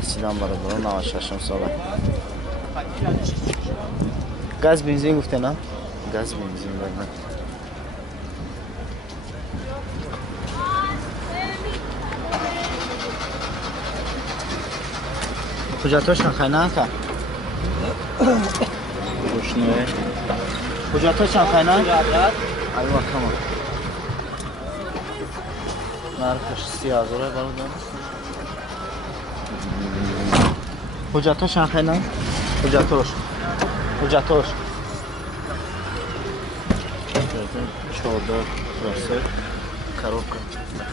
سیدم برای 96 ساله. گاز بنزین گفته نه؟ گاز بنزین برای حجتاش نخواه نه که؟ روشنیه حجتاش نخواه نه؟ ایوه کمان نرخش 30,000 برادر. حجتاش نخواه نه؟ حجتاش چادر راسه коробка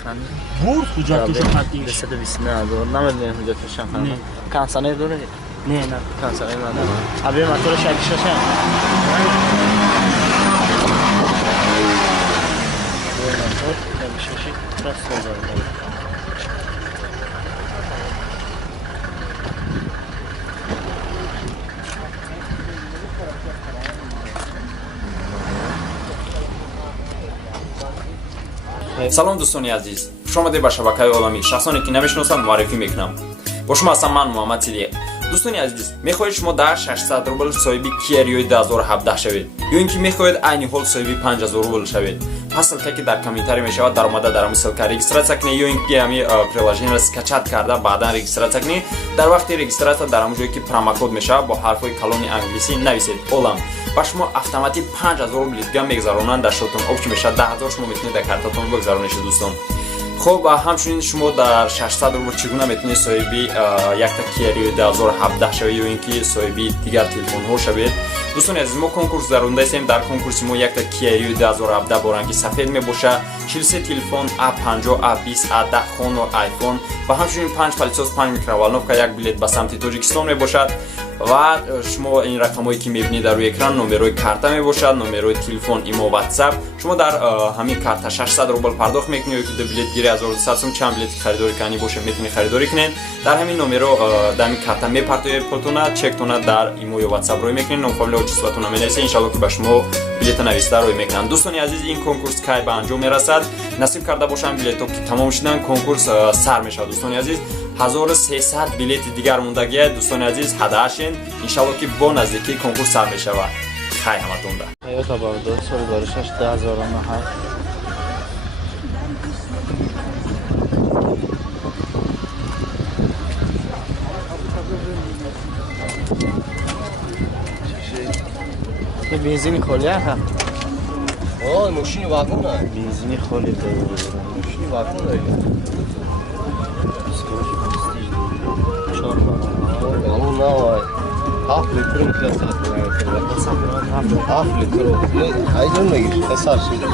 خانی برد حجتاش حدیش 129,000 نمیدونی حجتاش نخواه نه؟ کانسانه داره؟ نه کانسانه نداره. ابی موتور شکلش هست. салом дӯстони азиз, хуш омадед ба шабакаи оламӣ. шахсоне ки намешиносам муаррифӣ мекунам. бо шумо ҳастам ман муҳаммад сидиқ. дӯстони азиз, мехоҳед шумо дар 600 рубл соҳиби Kia Rio 2017 шавед ё ин ки мехоҳед айни ҳол соҳиби 5000 рубл шавед. ҳасл ки дар комментарий мешавад дар омада дар мисалка регистратсия кунед ё ин ки ҳами приложениеро скачат карда баъдан регистратсия кунед. дар вақти регистратсия дар ҳамон ҷое ки промокод мешавад бо ҳарфҳои калони англисӣ нависед олам ба шумо автоматик 5000 рубли дига мегзаронанд. дар шотон об чӣ мешавад 10000 шумо метавонед дар картатон бигзаронед дӯстон. خب همچنین شما در 600 روبل چگونه میتونید صاحبی یک تا Kia Rio 2017 شوید یا اینکه صاحبی دیگر تلفن ها شوید. دوستان عزیز ما کنکورس گذرانده هستیم. در کنکورس ما یک تا Kia Rio 2017 با رنگ سفید میباشه. 43 تلفن A50 A20 A10 خون و آیفون و همچنین 5 پلیسوس 5 میکرووالنوفکا یک بلیت به سمت تاجیکستان میباشد و شما این رقمایی که میبینید در روی اکران نمرای کارت میباشد، نمرای تلفن، ایمو، واتساپ. شما در همین کارت 600 روبل پرداخت میکنید که دو بلیت گیری 1200 سوم چند بلیت خریداری کنی باشه میتونید خریداری کنید. در همین نمرو در همین کارت میپرتوید پولتون چکتون در ایمو یا واتساپ روی میکنید نام فامیل و چیزاتون مینویسید ان شاء الله که به شما بلیت نوشته روی میکنن. دوستان عزیز این کنکورس کی به انجام میرسد نصیب کرده باشن بلیت که تمام شدن کنکورس سر میشه. دوستان عزیز 1300 بلیت دیگر موندگیه. دوستان عزیز هداشین ان شاء الله که با نزدیکی کنکورس سر میشه و خیر همتون ده. ایو تا بردار سال بارشش 10009 بنزین خالی ها؟ آه ماشین واگن ها. بنزین خالی داره. ماشین واگن داره. چهار بار. اون نه. 7 لیتر میتونه ساعت 7 لیتر. ایجون میگی حساب شده.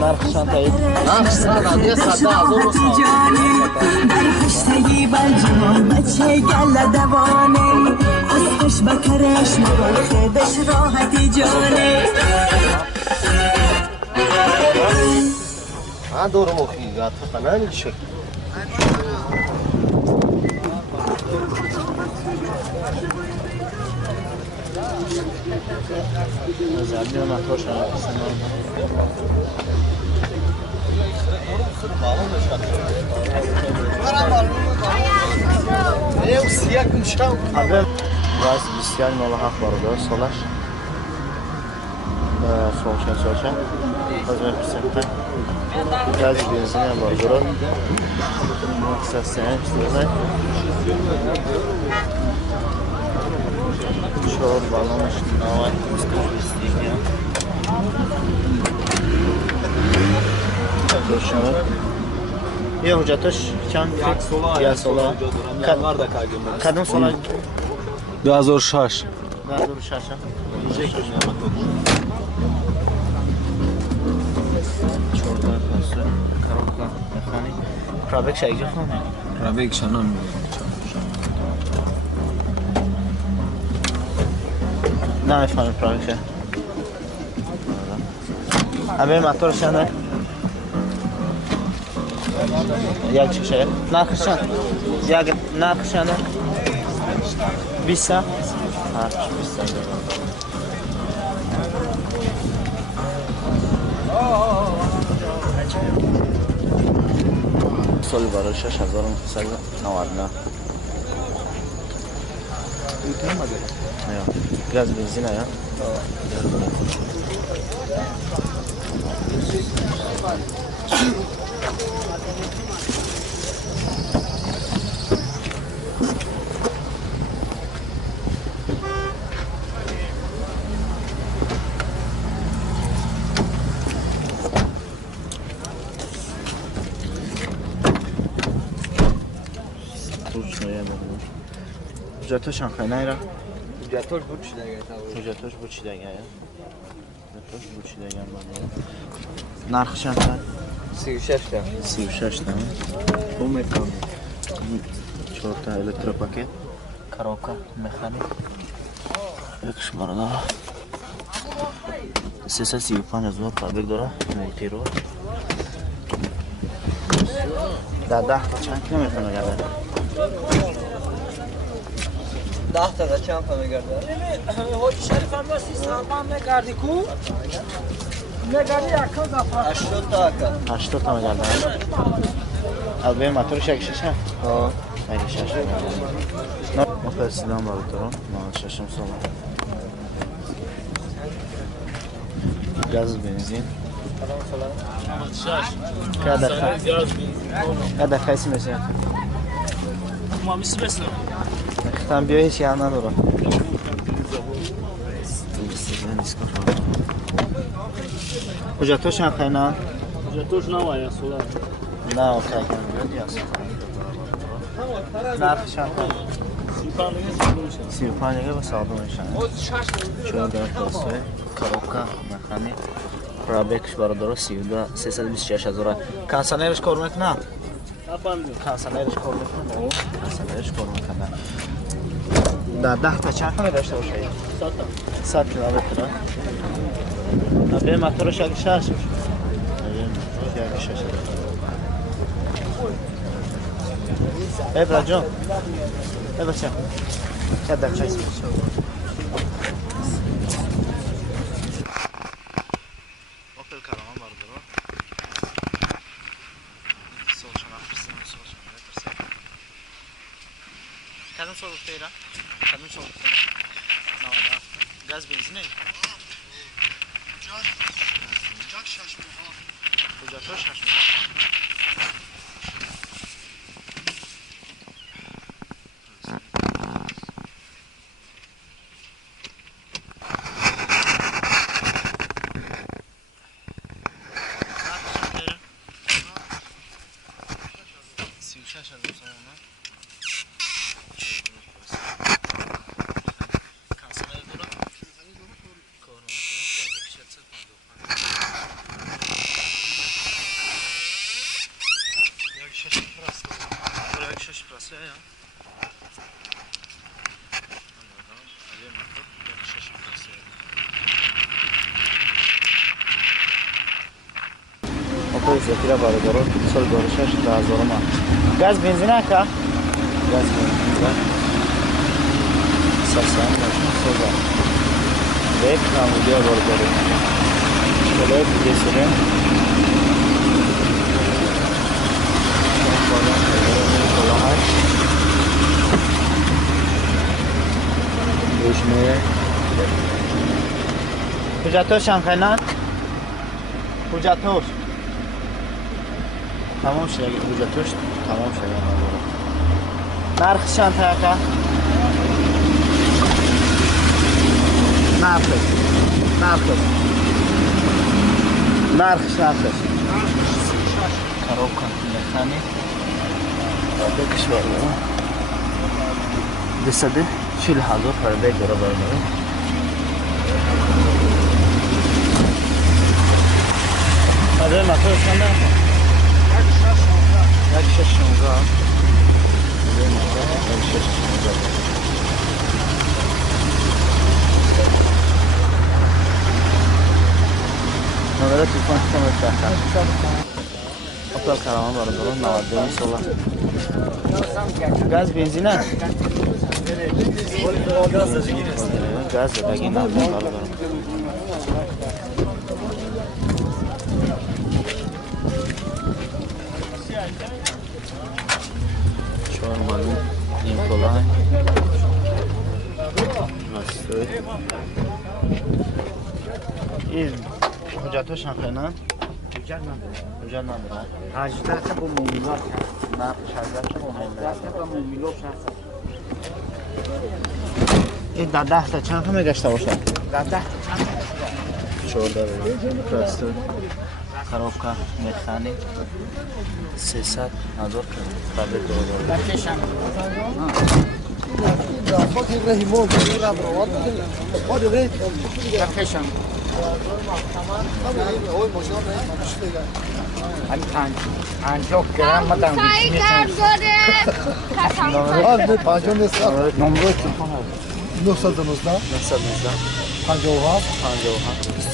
نرخشان تایید نرخ ساده یه ساده از اون درخشتگی بر جوان بچه گل دوانه از خوش بکرش مبارخه بش راحتی جانه ها دور مخی گاتا کنن شکل زبی و مطور شما Eu sei que me chama. Abi gaz بسیار ملاحق برادر سالش سوچن از من پسنده gaz benzin هم برادر مقصد سنج داره چهار بالانش 90 استیگی هم یه حجتش چند یا سولا کدوم سولا 2006 2006 چهار پاسه коробка механик пробег шайҷа хон пробег шанам نمی‌فهمم پرایشه ابی موتور شنه یک شیشه نخشن یک نخشن 20 ها 20 سال برای 6999 گاز بنزین آیا Hücretoş Ankara'yla. Hücretoş bu çileğe tabii. Hücretoş bu çileğe ya. Hücretoş bu çileğe bana. Narxı şantan? 36 ta. 36 ta. Bu mekan. 4 ta elektropaket. Коробка, механик. Якш барда. 335,000 пробег дора, мультиро. Да, чанд километр мегардад? 10 تا چند تا میگرده؟ حاجی شریف هم راستی سربان میگردی کو؟ میگردی اکا دفعه 80 تا اکا 80 تا میگردد. البته موتورش یک شش هم. یک شش. نه مفصلیان براتون. نه ششم سال. گاز بنزین. کدر خیلی میشه. ما میشه بسنم Tam bir hiç yandan dur. Hücretoş Ankara'yla. Hücretoş ne var ya sola? Ne o kadar diyorsun? Narxı şantan? Sirpanlığa basaldım inşallah. Şöyle dört olsun. Коробка, механик. Пробег барадора 326,000. Консонериш кор мекунад? Консонериш кор мекунад? Консонериш кор мекунад. Да, 10 تا چند تا داشته باشه؟ 100 کیلومتر. به موتورش یک شش. یک شش. ابرا جون. ابرا چه؟ چه دقیقه است؟ اوپل کارما باردارو. سوشن افرسن سوشن افرسن. کدوم سوال تیرا؟ کدوم سوال تیرا؟ نه گاز بنزینه؟ جاک شش ماه. کجا شش ماه؟ Zefira baradaro sol gorşaş razorma. Gaz benzine ka? Gaz benzine. Sasan başın soza. Ve kamuya baradaro. Şöyle bir geçelim. Kolay. Düşmeye. Hücretoş Ankara'dan. Hücretoş. تمام شد اگه حجتش تمام شد نرخ چند تا نرخش خراب کن میخانی بکش برده 240,000 پرده داره برده آره موتور چنده یک شش 16 نمره تلفن شما بفرستم Opel Karavan barabara 92 sola. Gaz benzin ha? Gaz dagi narxi barabara. Chormalı Nikolay. Nasıl? این حجتش هم خیلی نه؟ حجت نداره حجت با مومیلات نه حجت با مومیلات این در 10 تا چند همه گشته باشه؟ در 10 14 پلاستر خرابکا مکانیک 300 هزار قبل 2000 بکشم بکشم پنجاه گرم مدام نمره 919 919 57 57